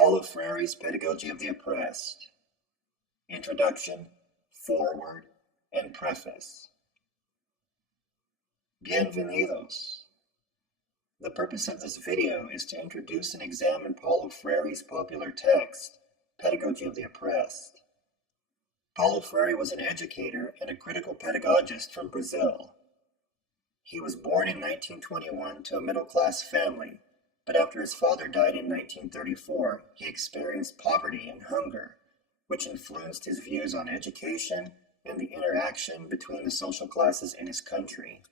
Paulo Freire's Pedagogy of the Oppressed. Introduction, Foreword, and Preface. Bienvenidos. The purpose of this video is to introduce and examine Paulo Freire's popular text, Pedagogy of the Oppressed. Paulo Freire was an educator and a critical pedagogist from Brazil. He was born in 1921 to a middle-class family, but after his father died in 1934, he experienced poverty and hunger, which influenced his views on education and the interaction between the social classes in his country.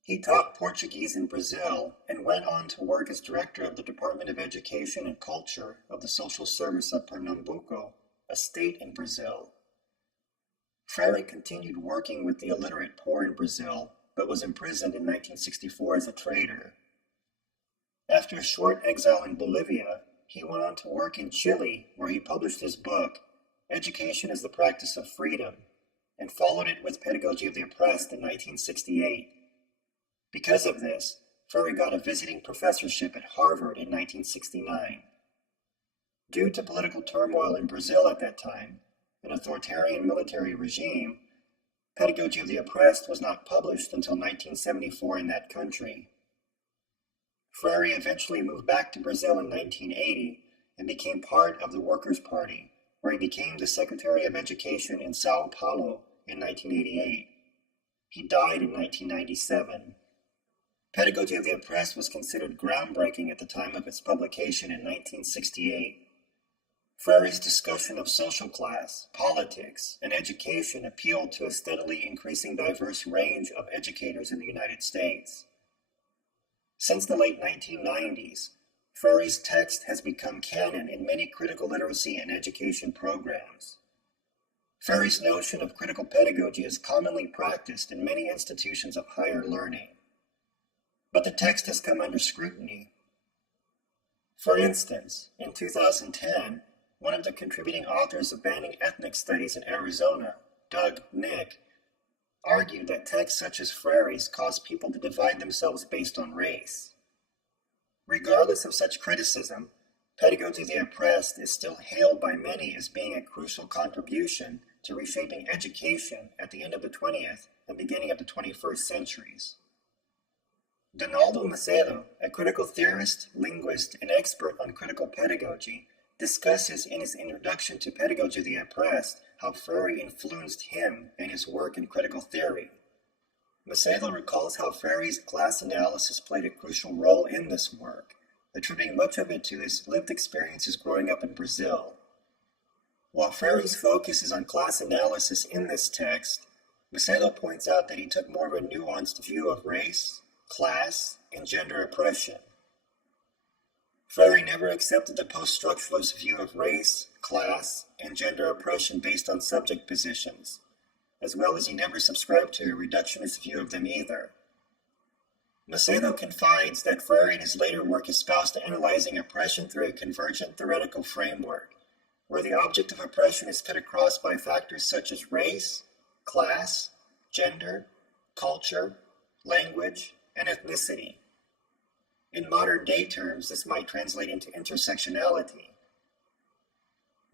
He taught Portuguese in Brazil and went on to work as director of the Department of Education and Culture of the Social Service of Pernambuco, a state in Brazil. Freire continued working with the illiterate poor in Brazil, but was imprisoned in 1964 as a traitor. After a short exile in Bolivia, he went on to work in Chile, where he published his book, Education is the Practice of Freedom, and followed it with Pedagogy of the Oppressed in 1968. Because of this, Freire got a visiting professorship at Harvard in 1969. Due to political turmoil in Brazil at that time, an authoritarian military regime, Pedagogy of the Oppressed was not published until 1974 in that country. Freire eventually moved back to Brazil in 1980 and became part of the Workers' Party, where he became the Secretary of Education in São Paulo in 1988. He died in 1997. Pedagogy of the Oppressed was considered groundbreaking at the time of its publication in 1968. Freire's discussion of social class, politics, and education appealed to a steadily increasing diverse range of educators in the United States. Since the late 1990s, Freire's text has become canon in many critical literacy and education programs. Freire's notion of critical pedagogy is commonly practiced in many institutions of higher learning. But the text has come under scrutiny. For instance, in 2010, one of the contributing authors of Banning Ethnic Studies in Arizona, Doug Nick, argued that texts such as Freire's cause people to divide themselves based on race. Regardless of such criticism, Pedagogy of the Oppressed is still hailed by many as being a crucial contribution to reshaping education at the end of the 20th and beginning of the 21st centuries. Donaldo Macedo, a critical theorist, linguist, and expert on critical pedagogy, discusses in his introduction to Pedagogy of the Oppressed how Freire influenced him and his work in critical theory. Macedo recalls how Freire's class analysis played a crucial role in this work, attributing much of it to his lived experiences growing up in Brazil. While Freire's focus is on class analysis in this text, Macedo points out that he took more of a nuanced view of race, class, and gender oppression. Freire never accepted the post-structuralist view of race, class, and gender oppression based on subject positions, as well as he never subscribed to a reductionist view of them either. Macedo confides that Freire in his later work espoused analyzing oppression through a convergent theoretical framework, where the object of oppression is cut across by factors such as race, class, gender, culture, language, and ethnicity. In modern-day terms, this might translate into intersectionality.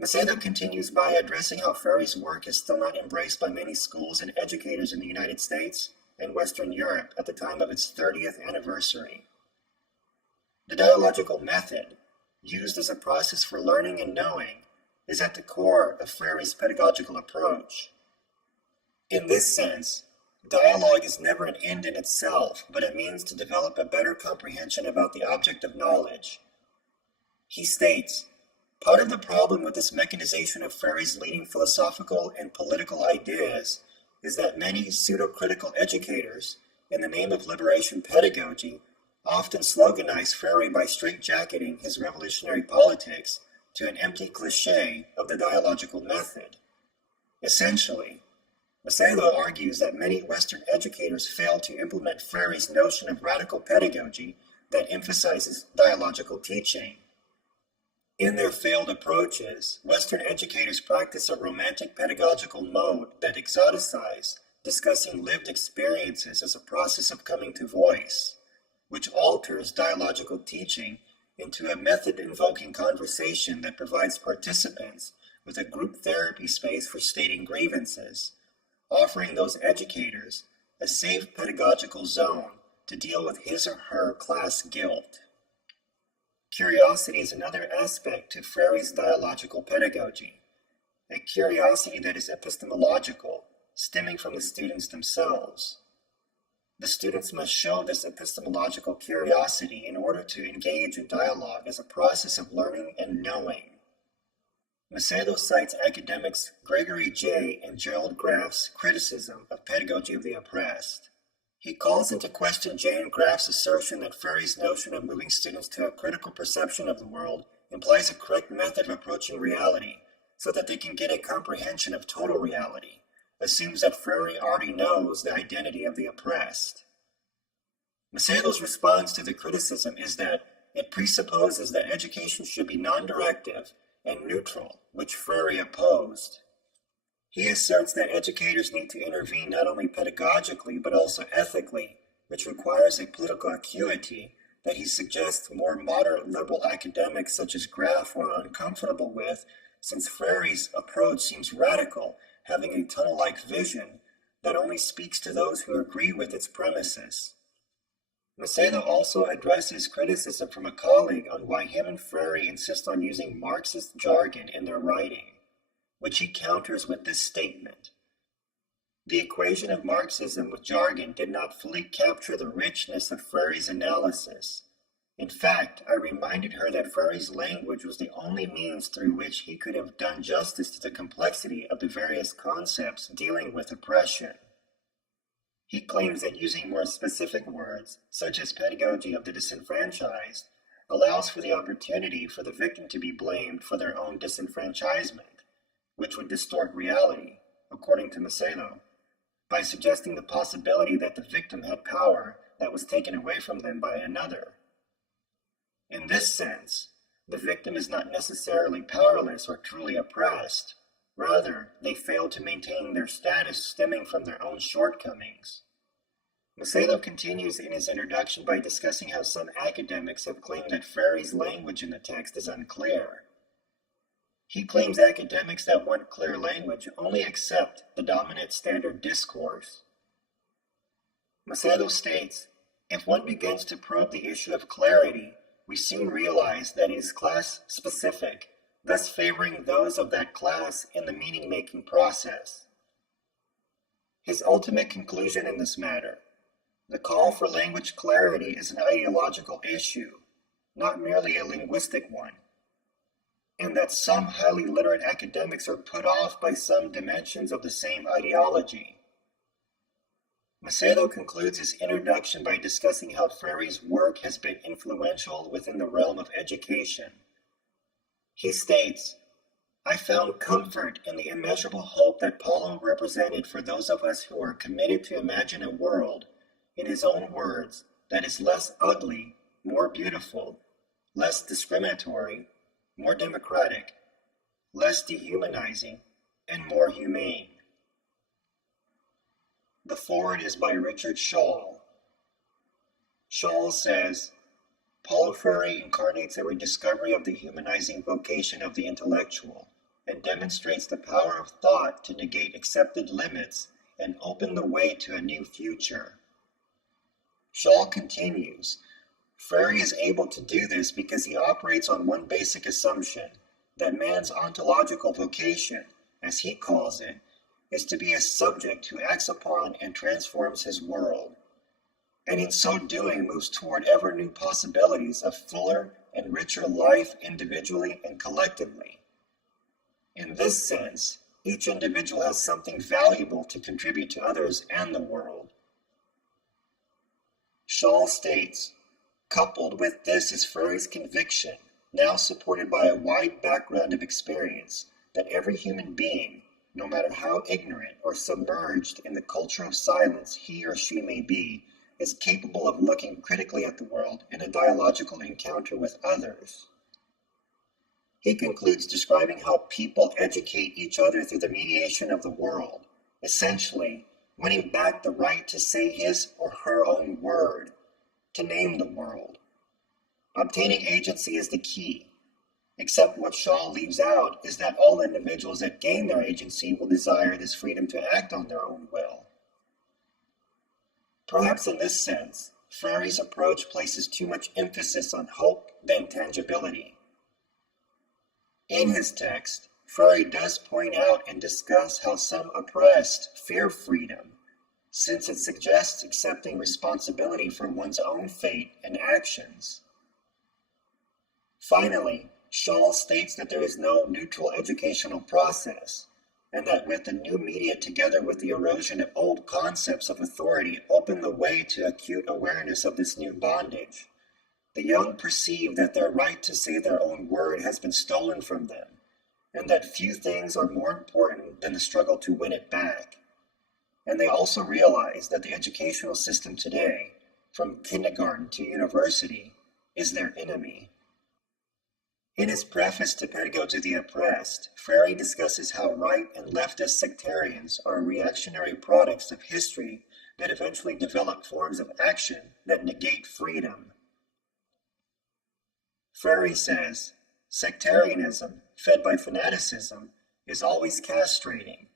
Macedo continues by addressing how Freire's work is still not embraced by many schools and educators in the United States and Western Europe at the time of its 30th anniversary. The dialogical method, used as a process for learning and knowing, is at the core of Freire's pedagogical approach. In this sense, dialogue is never an end in itself, but a means to develop a better comprehension about the object of knowledge. He states, part of the problem with this mechanization of Freire's leading philosophical and political ideas is that many pseudo-critical educators, in the name of liberation pedagogy, often sloganize Freire by straitjacketing his revolutionary politics to an empty cliché of the dialogical method. Essentially, Macedo argues that many Western educators fail to implement Freire's notion of radical pedagogy that emphasizes dialogical teaching. In their failed approaches, Western educators practice a romantic pedagogical mode that exoticize discussing lived experiences as a process of coming to voice, which alters dialogical teaching into a method-invoking conversation that provides participants with a group therapy space for stating grievances, offering those educators a safe pedagogical zone to deal with his or her class guilt. Curiosity is another aspect to Freire's dialogical pedagogy, a curiosity that is epistemological, stemming from the students themselves. The students must show this epistemological curiosity in order to engage in dialogue as a process of learning and knowing. Macedo cites academics Gregory J. and Gerald Graff's criticism of Pedagogy of the Oppressed. He calls into question J. and Graff's assertion that Freire's notion of moving students to a critical perception of the world implies a correct method of approaching reality so that they can get a comprehension of total reality, assumes that Freire already knows the identity of the oppressed. Macedo's response to the criticism is that it presupposes that education should be non-directive and neutral, which Freire opposed. He asserts that educators need to intervene not only pedagogically but also ethically, which requires a political acuity that he suggests more moderate liberal academics such as Graff are uncomfortable with, since Freire's approach seems radical, having a tunnel-like vision that only speaks to those who agree with its premises. Macedo also addresses criticism from a colleague on why him and Freire insist on using Marxist jargon in their writing, which he counters with this statement. The equation of Marxism with jargon did not fully capture the richness of Freire's analysis. In fact, I reminded her that Freire's language was the only means through which he could have done justice to the complexity of the various concepts dealing with oppression. He claims that using more specific words, such as pedagogy of the disenfranchised, allows for the opportunity for the victim to be blamed for their own disenfranchisement, which would distort reality, according to Macedo, by suggesting the possibility that the victim had power that was taken away from them by another. In this sense, the victim is not necessarily powerless or truly oppressed. Rather, they fail to maintain their status stemming from their own shortcomings. Macedo continues in his introduction by discussing how some academics have claimed that Freire's language in the text is unclear. He claims academics that want clear language only accept the dominant standard discourse. Macedo states, if one begins to probe the issue of clarity, we soon realize that it is class-specific, thus favoring those of that class in the meaning-making process. His ultimate conclusion in this matter, the call for language clarity is an ideological issue, not merely a linguistic one, and that some highly literate academics are put off by some dimensions of the same ideology. Macedo concludes his introduction by discussing how Freire's work has been influential within the realm of education. He states, I found comfort in the immeasurable hope that Paulo represented for those of us who are committed to imagine a world, in his own words, that is less ugly, more beautiful, less discriminatory, more democratic, less dehumanizing, and more humane. The foreword is by Richard Shaull. Shaull says, Paulo Freire incarnates a rediscovery of the humanizing vocation of the intellectual and demonstrates the power of thought to negate accepted limits and open the way to a new future. Shaull continues, Freire is able to do this because he operates on one basic assumption, that man's ontological vocation, as he calls it, is to be a subject who acts upon and transforms his world, and in so doing moves toward ever new possibilities of fuller and richer life individually and collectively. In this sense, each individual has something valuable to contribute to others and the world. Shaull states, coupled with this is Freire's conviction, now supported by a wide background of experience, that every human being, no matter how ignorant or submerged in the culture of silence he or she may be, is capable of looking critically at the world in a dialogical encounter with others. He concludes describing how people educate each other through the mediation of the world, essentially winning back the right to say his or her own word, to name the world. Obtaining agency is the key, except what Shaull leaves out is that all individuals that gain their agency will desire this freedom to act on their own will. Perhaps in this sense, Freire's approach places too much emphasis on hope than tangibility. In his text, Freire does point out and discuss how some oppressed fear freedom, since it suggests accepting responsibility for one's own fate and actions. Finally, Shaull states that there is no neutral educational process, and that with the new media together with the erosion of old concepts of authority open the way to acute awareness of this new bondage. The young perceive that their right to say their own word has been stolen from them, and that few things are more important than the struggle to win it back. And they also realize that the educational system today, from kindergarten to university, is their enemy. In his preface to Pedagogy of the Oppressed, Freire discusses how right and leftist sectarians are reactionary products of history that eventually develop forms of action that negate freedom. Freire says, sectarianism, fed by fanaticism, is always castrating.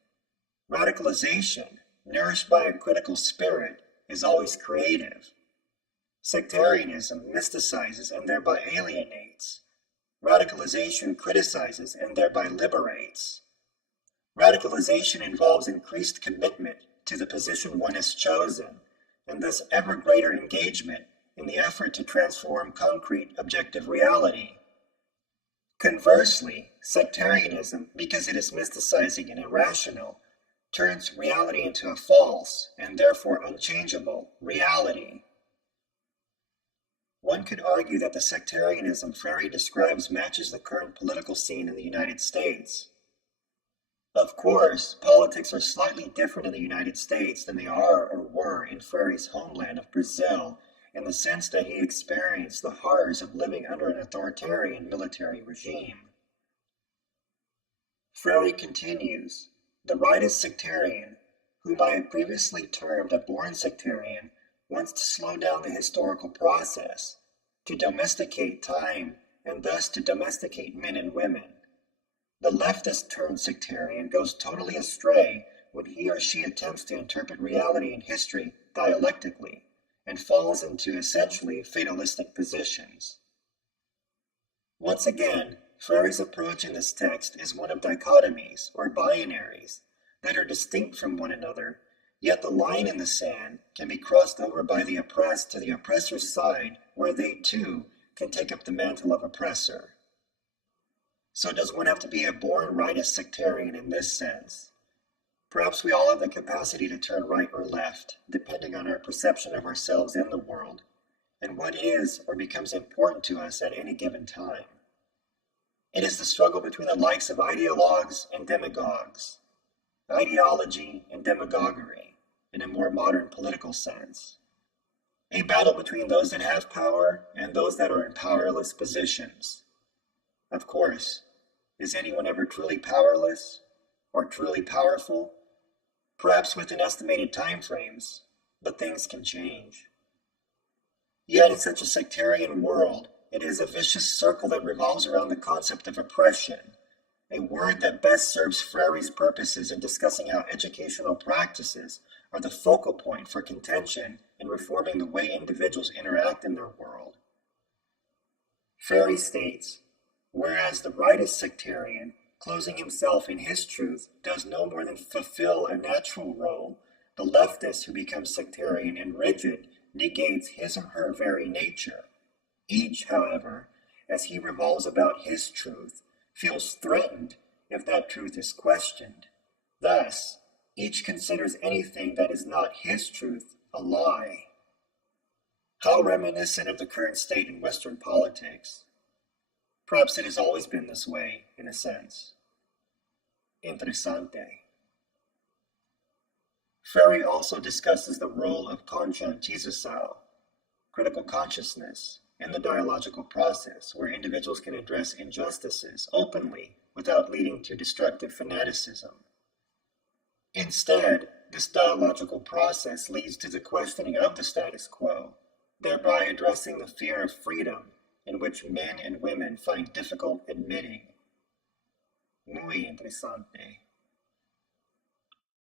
Radicalization, nourished by a critical spirit, is always creative. Sectarianism mysticizes and thereby alienates. Radicalization criticizes and thereby liberates. Radicalization involves increased commitment to the position one has chosen, and thus ever greater engagement in the effort to transform concrete objective reality. Conversely, sectarianism, because it is mysticizing and irrational, turns reality into a false, and therefore unchangeable, reality. One could argue that the sectarianism Freire describes matches the current political scene in the United States. Of course, politics are slightly different in the United States than they are or were in Freire's homeland of Brazil, in the sense that he experienced the horrors of living under an authoritarian military regime. Freire continues, the rightist sectarian, whom I had previously termed a born sectarian, wants to slow down the historical process, to domesticate time, and thus to domesticate men and women. The leftist turned sectarian goes totally astray when he or she attempts to interpret reality and history dialectically, and falls into essentially fatalistic positions. Once again, Freire's approach in this text is one of dichotomies, or binaries, that are distinct from one another, yet the line in the sand can be crossed over by the oppressed to the oppressor's side, where they too can take up the mantle of oppressor. So does one have to be a born rightist sectarian in this sense? Perhaps we all have the capacity to turn right or left, depending on our perception of ourselves in the world, and what is or becomes important to us at any given time. It is the struggle between the likes of ideologues and demagogues, ideology and demagoguery, in a more modern political sense. A battle between those that have power and those that are in powerless positions. Of course, is anyone ever truly powerless or truly powerful? Perhaps within estimated time frames, but things can change. Yet in such a sectarian world, it is a vicious circle that revolves around the concept of oppression, a word that best serves Freire's purposes in discussing how educational practices are the focal point for contention in reforming the way individuals interact in their world. Freire states, whereas the rightist sectarian, closing himself in his truth, does no more than fulfill a natural role, the leftist who becomes sectarian and rigid negates his or her very nature. Each, however, as he revolves about his truth, feels threatened if that truth is questioned. Thus, each considers anything that is not his truth a lie. How reminiscent of the current state in Western politics. Perhaps it has always been this way, in a sense. Interessante. Freire also discusses the role of conscientizzação, critical consciousness, in the dialogical process, where individuals can address injustices openly without leading to destructive fanaticism. Instead, this dialogical process leads to the questioning of the status quo, thereby addressing the fear of freedom in which men and women find difficult admitting. Muy interesante.